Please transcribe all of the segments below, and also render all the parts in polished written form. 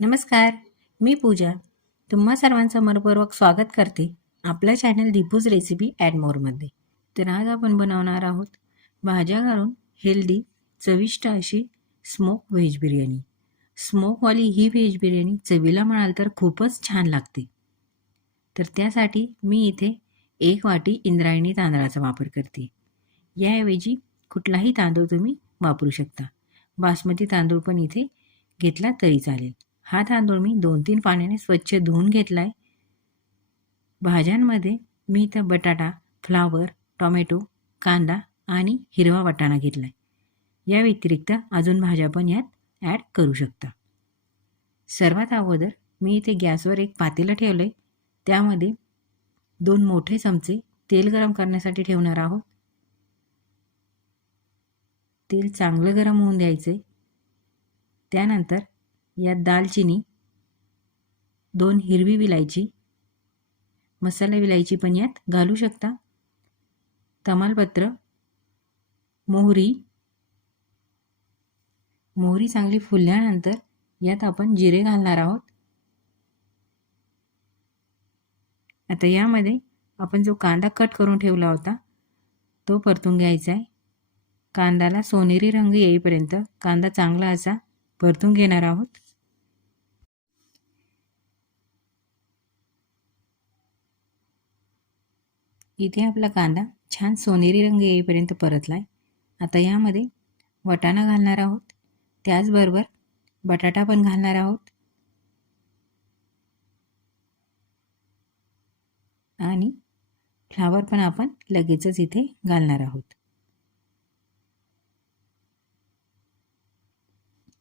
नमस्कार, मी पूजा. तुम्हा सर्वांचं मनपूर्वक स्वागत करते आपल्या चॅनल दीपूज रेसिपी ॲड मोरमध्ये. तर आज आपण बनवणार आहोत भाज्या घालून हेल्दी चविष्ट अशी स्मोक व्हेज बिर्याणी. स्मोकवाली ही व्हेज बिर्याणी चवीला म्हणाल तर खूपच छान लागते. तर त्यासाठी मी इथे 1 वाटी इंद्रायणी तांदळाचा वापर करते. याऐवजी कुठलाही तांदूळ तुम्ही वापरू शकता. बासमती तांदूळ पण इथे घेतला तरी चालेल. हा तांदूळ मी 2-3 पाण्याने स्वच्छ धुवून घेतला आहे. भाज्यांमध्ये मी इथं बटाटा, फ्लावर, टोमॅटो, कांदा आणि हिरवा वाटाणा घेतला आहे. या व्यतिरिक्त अजून भाज्या पण यात ॲड करू शकता. सर्वात अगोदर मी इथे गॅसवर एक पातेलं ठेवलं आहे. त्यामध्ये 2 मोठे चमचे तेल गरम करण्यासाठी ठेवणार आहोत. तेल चांगलं गरम होऊन द्यायचं आहे. त्यानंतर यात दालचिनी, 2 हिरवी विलायची, मसाला विलायची पण यात घालू शकता, तमालपत्र, मोहरी चांगली फुलल्यानंतर यात आपण जिरे घालणार आहोत. आता यामध्ये आपण जो कांदा कट करून ठेवला होता तो परतून घ्यायचा आहे. कांद्याला सोनेरी रंग येईपर्यंत कांदा चांगला असा परतून घेणार आहोत. इथे आपला कांदा छान सोनेरी रंग येईपर्यंत परतलाय. आता यामध्ये वाटाणा घालणार आहोत. त्याचबरोबर बटाटा पण घालणार आहोत आणि फ्लावर पण आपण लगेचच इथे घालणार आहोत.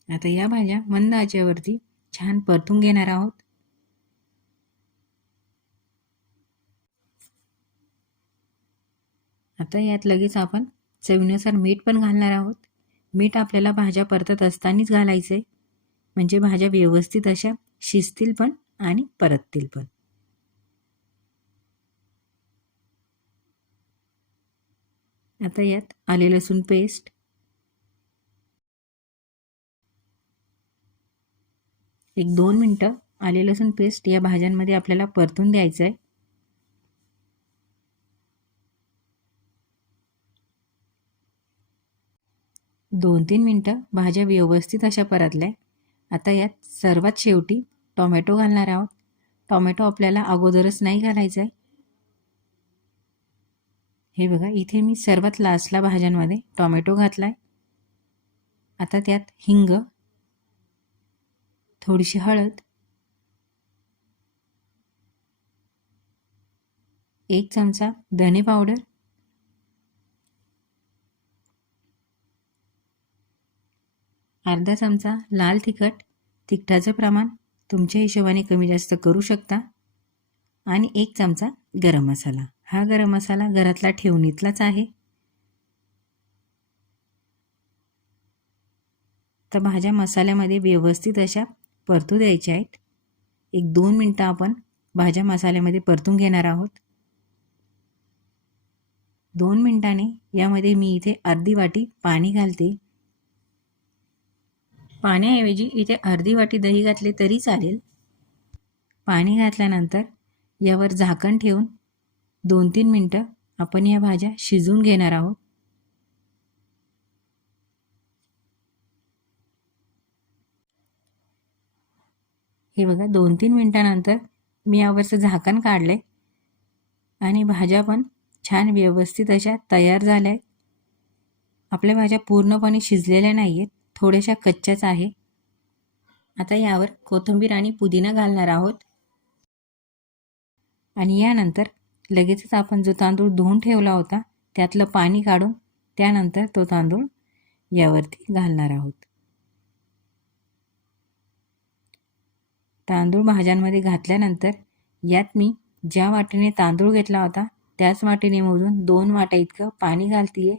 आता या भाज्या मंद आचेवरती छान परतून घेणार आहोत. आता यात लगेच आपण चवीनुसार मीठ पण घालणार आहोत. मीठ आपल्याला भाज्या परतत असतानाच घालायचे, म्हणजे भाज्या व्यवस्थित अशा शिजतील पण आणि परततील पण. आता यात आले लसूण पेस्ट, एक 2 मिनटं आले लसूण पेस्ट या भाज्यांमध्ये आपल्याला परतून द्यायचं आहे. दोन 3 मिनटं भाज्या व्यवस्थित अशा परतल्या. आता यात सर्वात शेवटी टोमॅटो घालणार आहोत. टोमॅटो आपल्याला अगोदरच नाही घालायचं आहे. हे बघा, इथे मी सर्वात लास्टला भाज्यांमध्ये टोमॅटो घातला आहे. आता त्यात हिंग, थोडीशी हळद, 1 चमचा धने पावडर, अर्धा चमचा लाल तिखट, तिखटाचं प्रमाण तुमच्या हिशोबाने कमी जास्त करू शकता, आणि 1 चमचा गरम मसाला. हा गरम मसाला घरातला ठेवणीतलाच आहे. तर भाज्या मसाल्यामध्ये व्यवस्थित अशा परतू द्यायच्या आहेत. एक 2 मिनटं आपण भाज्या मसाल्यामध्ये परतून घेणार आहोत. 2 मिनिटांनी यामध्ये मी इथे अर्धी वाटी पाणी घालते. पाण्याऐवजी इथे अर्धी वाटी दही घातले तरी चालेल. पाणी घातल्यानंतर यावर झाकण ठेवून 2-3 मिनटं आपण या भाज्या शिजवून घेणार आहोत. हे बघा, 2-3 मिनटानंतर मी यावरचं झाकण काढले आणि भाज्या पण छान व्यवस्थित अशा तयार झाल्या आहेत. आपल्या भाज्या पूर्णपणे शिजलेल्या नाही आहेत, थोड्याशा कच्च्याच आहे. आता यावर कोथिंबीर आणि पुदिना घालणार आहोत आणि यानंतर लगेचच आपण जो तांदूळ धुवून ठेवला होता त्यातलं पाणी काढून त्यानंतर तो तांदूळ यावरती घालणार आहोत. तांदूळ भाज्यांमध्ये घातल्यानंतर यात मी ज्या वाटीने तांदूळ घेतला होता त्याच वाटीने मोजून 2 वाट्या इतकं पाणी घालतीये.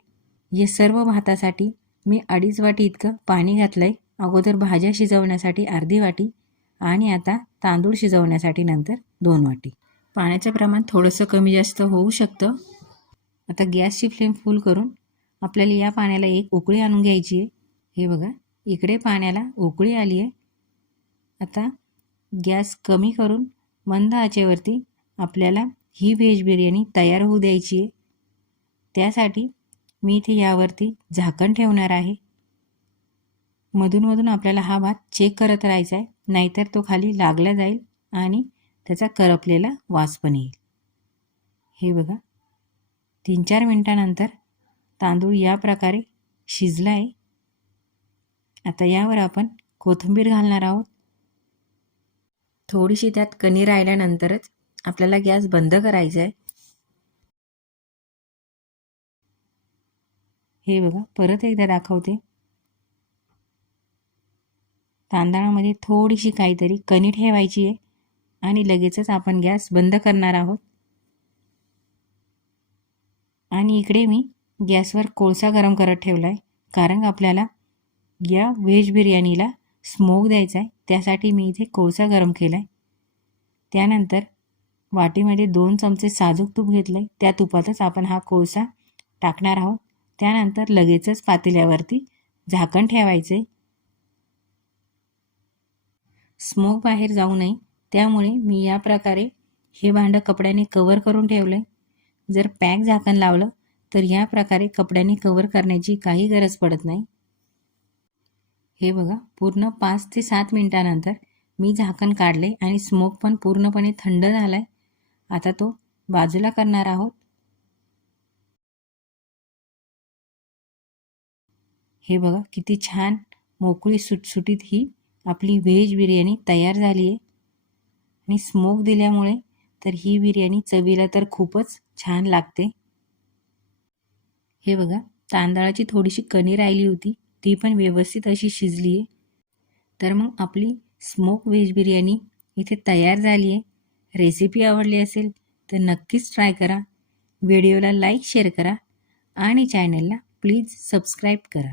या सर्व भातासाठी मी 2.5 वाटी इतकं पाणी घातलंय. अगोदर भाज्या शिजवण्यासाठी अर्धी वाटी आणि आता तांदूळ शिजवण्यासाठी नंतर 2 वाटी. पाण्याचं प्रमाण थोडंसं कमी जास्त होऊ शकतं. आता गॅसची फ्लेम फुल करून आपल्याला या पाण्याला एक उकळी आणून घ्यायची आहे. हे बघा, इकडे पाण्याला उकळी आली आहे. आता गॅस कमी करून मंद आचेवरती आपल्याला ही व्हेज बिर्याणी तयार होऊ द्यायची आहे. त्यासाठी मी इथे यावरती झाकण ठेवणार आहे. मधून आपल्याला हा भात चेक करत राहायचा आहे, नाहीतर तो खाली लागला जाईल आणि त्याचा करपलेला वास पण येईल. हे बघा, 3-4 मिनिटानंतर तांदूळ या प्रकारे शिजला आहे. आता यावर आपण कोथिंबीर घालणार आहोत. थोडीशी त्यात कणी राहिल्यानंतरच आपल्याला गॅस बंद करायचा आहे. हे बघा, परत एकदा दाखवते. तांदळामध्ये थोडीशी काहीतरी कणी ठेवायची आहे आणि लगेचच आपण गॅस बंद करणार आहोत. आणि इकडे मी गॅसवर कोळसा गरम करत ठेवला आहे, कारण आपल्याला या व्हेज बिर्याणीला स्मोक द्यायचा आहे. त्यासाठी मी इथे कोळसा गरम केला आहे. त्यानंतर वाटीमध्ये 2 चमचे साजूक तूप घेतलं आहे. त्या तुपातच आपण हा कोळसा टाकणार आहोत. त्यानंतर लगेचच पातेल्यावरती झाकण ठेवायचं आहे. स्मोक बाहेर जाऊ नये त्यामुळे मी या प्रकारे हे भांडं कपड्याने कवर करून ठेवलं आहे. जर पॅक झाकण लावलं तर या प्रकारे कपड्याने कवर करण्याची काही गरज पडत नाही. हे बघा, पूर्ण 5 ते 7 मिनिटानंतर मी झाकण काढले आणि स्मोक पण पूर्णपणे थंड झाला आहे. आता तो बाजूला करणार आहोत. हे बघा, किती छान मोकळी सुटसुटीत ही आपली व्हेज बिर्याणी तयार झाली आहे. आणि स्मोक दिल्यामुळे तर ही बिर्याणी चवीला तर खूपच छान लागते. हे बघा, तांदळाची थोडीशी कणी राहिली होती, ती पण व्यवस्थित अशी शिजली आहे. तर मग आपली स्मोक व्हेज बिर्याणी इथे तयार झाली आहे. रेसिपी आवडली असेल तर नक्कीच ट्राय करा. व्हिडिओला लाईक शेअर करा आणि चॅनलला प्लीज सबस्क्राईब करा.